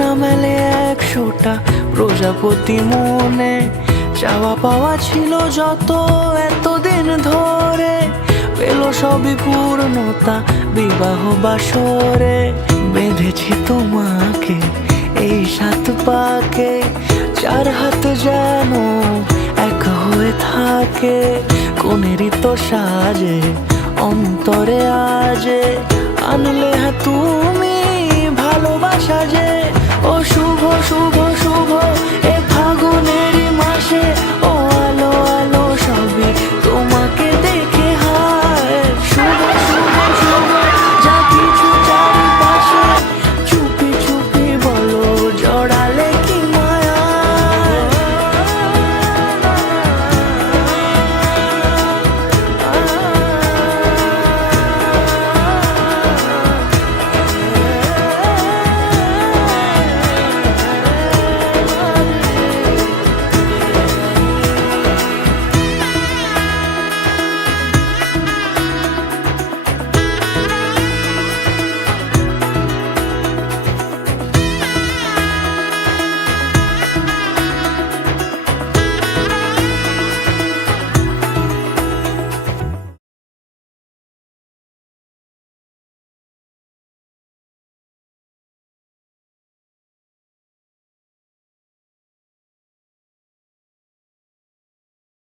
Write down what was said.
না মেলে 100টা প্রজাপতি মনে, চাওয়া পাওয়া ছিল যত এতদিন ধরে, পেল সবই পূর্ণতা বিবাহ বাসরে। বেঁধেছি তোমাকে এই 7 পাকে, 4 হাত যেন এক হয়ে থাকে, কোনেরই তো সাজে অন্তরে আজে আনলে তুমি ভালোবাসা যে। ও শুভ শুভ